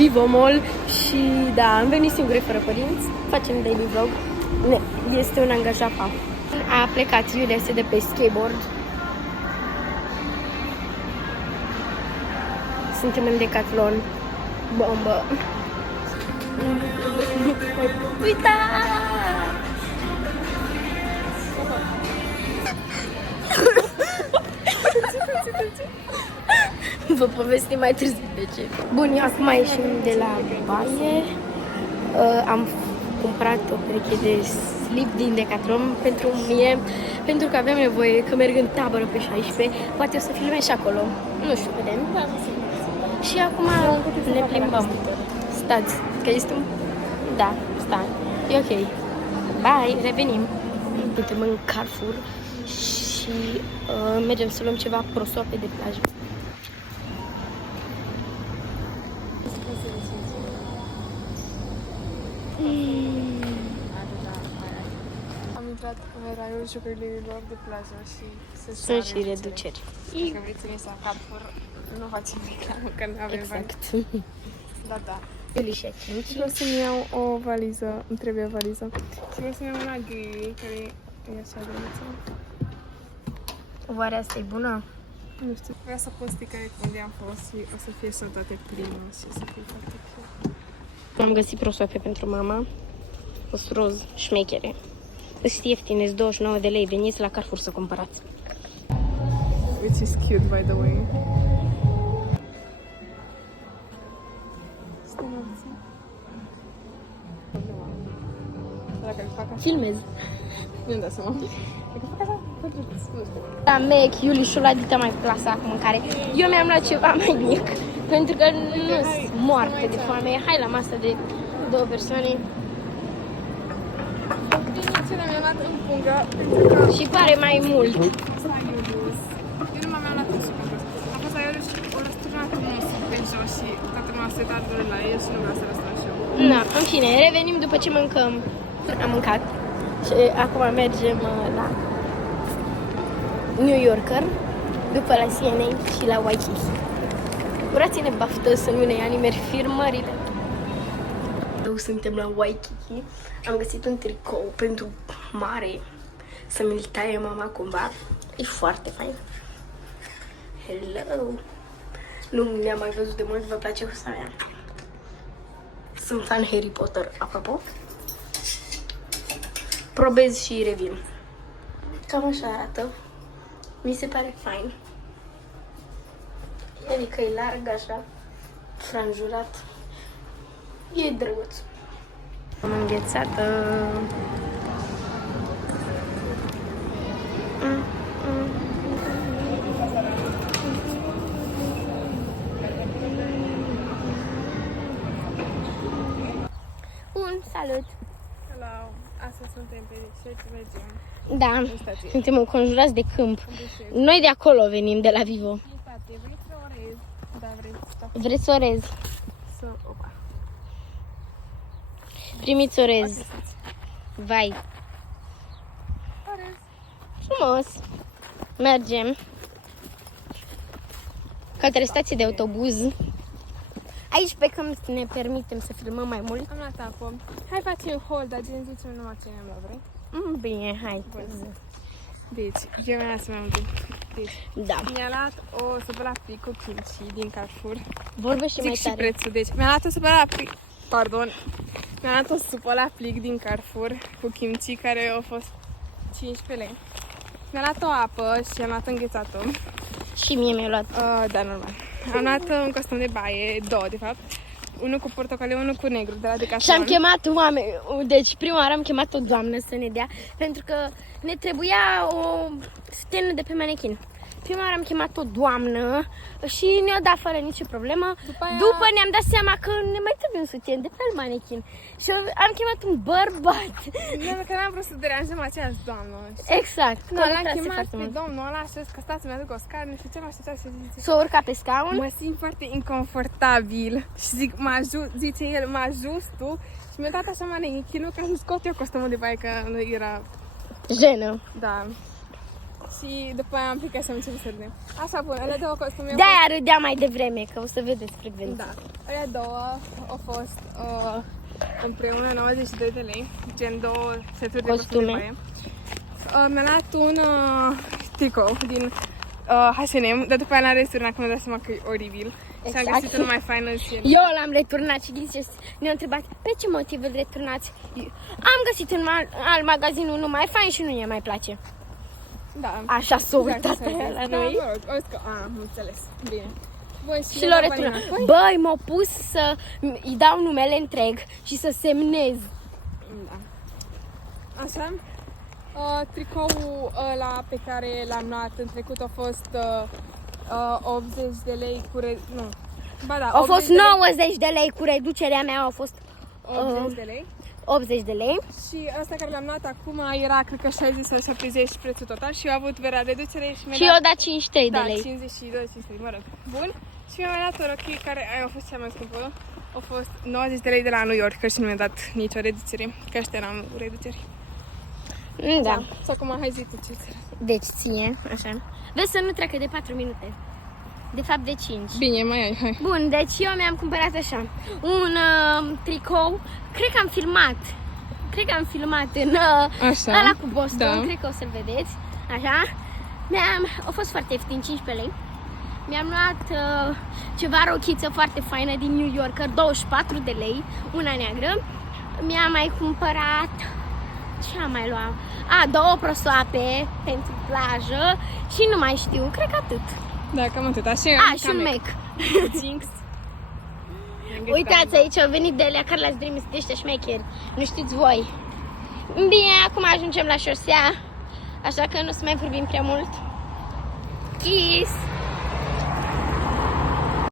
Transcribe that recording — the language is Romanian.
Vivo Mall și da, am venit singure fără părinți, facem daily vlog. Este un angajat pa. A plecat, Iulia este de pe skateboard. Suntem în Decathlon. Bombă! Uita! Vă povestim mai târziu de ce. Bun, eu acum ieșim de la baie. Am cumpărat o pereche de slip din Decathlon pentru mine, pentru că aveam nevoie, că merg în tabără pe 16, poate o să filmez și acolo. Nu știu, vedem. Și acum ne plimbăm. Stați, că este un... Da, stai. E ok. Bye, revenim. Suntem în Carrefour și mergem să luăm ceva prosoape de plajă. Am intrat în raiul jucărilor de plajă și sunt și reduceri. Dacă vreți să ies la Carrefour, nu facem reclamă, că nu avem bani. Exact. Da. Felicia. Și vreau să-mi iau o valiză, îmi trebuie o valiză. Și vreau să-mi iau una gri, care e așa de miță. Oare asta e bună? Nu știu. Vreau să pun sticăre unde am fost și o să fie toate pline și să fie foarte cute. Am găsit prosoape pentru mama. O roz șmechere. Sunt ieftine, 29 de lei. Veniți la Carrefour să cumpărați. Which is cute, by the way. Filmez. Nu-mi dau seama. La Mac, Iuli și-o la dita mai plasă acum mâncare. Eu mi-am luat ceva mai mic, pentru că nu sunt moarte de foame. Hai la masă de 2 persoane. Mi-am luat în pungă, pentru că... Și pare mai mult. Stai, Iulius. Eu nu mi-am luat un super jos. A fost la Iulius și o răsturnat un osul pe jos și toată lumea a setat la el și nu vreau să răsturnat și eu. Na, în fine, revenim după ce mâncăm. Am mâncat și acum mergem la New Yorker, după la CNA și la Waikiki. Urați-ne baftă să nu ne ia nimeni filmările. Eu suntem la Waikiki. Am găsit un tricou pentru mare să mi-l taie mama cumva. E foarte fain. Hello! Nu mi-am mai văzut de mult, vă place husa mea? Sunt fan Harry Potter, apropo. Probez și revin. Cam așa arată. Mi se pare fain. Adică e larg așa, franjurat. E drăguț. Am înghețat. Bun, salut! Hello. Astăzi suntem pe Deșert, mergem. Da, suntem înconjurați de câmp. Noi de acolo venim, de la Vivo. Vrei să orez? Da, vrei. Vreți orez? Să... Opa. Primiți orez. Vai. Orez. Frumos. Mergem către stație de autobuz. Aici pe când ne permitem să filmăm mai mult. Am luat apă. Hai facem haul, dar gen zicem numai ce ne-am luat, vrei? Bine, hai. Deci, eu mi-am luat să mai multe. Deci, Da. mi-a luat o supă la plic cu kimchi din Carrefour. Vorbește mai Zic și tare. prețul. Deci, mi-a luat o supă la plic. Pardon. Mi-a luat o supă la plic din Carrefour cu kimchi care a fost 15 lei. Mi-a luat o apă și am luat înghețat-o. Și mie mi-a luat. Da, normal. Am luat un costum de baie, 2 de fapt. Unul cu portocaliu, unul cu negru, de la Decathlon. Și am chemat oameni. Deci prima oară am chemat o doamnă să ne dea, pentru că ne trebuia o stenă de pe manechin. Prima oară am chemat o doamnă și ne-a dat fără nicio problemă. După ne-am dat seama că ne mai trebuie un sutien de pe manechin. Și am chemat un bărbat. Nu, că n-am vrut să deranjăm aceeași doamnă. Exact. Nu, l-am chemat pe domnul ăla și că stați să-mi aduc o scară și ce-am așteptat să zice. S-a urcat pe scaun. Mă simt foarte inconfortabil și zic, zice el, mă ajut tu și mi-a dat așa manechinul ca să scot eu costumul de baie, că nu era... Jenă. Da. Și după aia am plecat să încep să râdem. Așa, bun, ele două costume. De-aia râdea mai devreme, că o să vedeți frecvența. Da. alea două au fost împreună 92 de lei, gen 2 seturi de Costume. de baie. Mi-a luat un tricou din H&M, dar după aia l-am returnat, că mi-am dat seama că e oribil. Și am Exact. găsit unul mai fain în Shein. Eu l-am returnat și ne-au întrebat pe ce motiv îl returnați. Am găsit în alt magazin unul mai fain și nu ne mai place. Da. Așa s-a uitat Exact, aia la da, noi. mă rog, au zis că, am înțeles, bine. Voi Și l-au returnat. Băi, m-au pus să îi dau numele întreg și să semnez. Da. Așa. Tricoul ăla pe care l-am luat în trecut a fost 80 de lei cu nu. Ba da, Au 80 fost de lei. 90 de lei cu reducerea mea, au fost 80 de lei. 80 de lei. Și asta care l-am luat acum era, cred că 60 sau 70 prețul total și eu am avut vera reducere și mi-a Și eu dat 53 de da, lei. 52, 53, mă rog. Bun. Și mi-a dat o rochie care aia a fost cea mai scumpă. A fost 90 de lei de la New York, că și nu mi-a dat nicio reducere, că ăștia n-am reduceri. Da. Sau acum hai zi tu ce ți Deci ție, așa. Vezi să nu treacă de 4 minute. De fapt de 5. Bine, mai ai, hai. Bun, deci eu mi-am cumpărat așa un tricou. Cred că am filmat în Așa. ăla cu Boston, Da. cred că o să-l vedeți. Așa. A fost foarte ieftin, 15 lei. Mi-am luat ceva rochiță foarte faină din New Yorker, 24 de lei, una neagră. Mi-am mai cumpărat, ce am mai luat? Două prosoape pentru plajă și nu mai știu, cred că atât. Da, cam atât. Așa Și un Mac. Uitați, aici au venit de la Carla's Dreams, de ăștia șmecheri. Nu știți voi. Bine, acum ajungem la șosea, așa că nu o să mai vorbim prea mult. Kiss!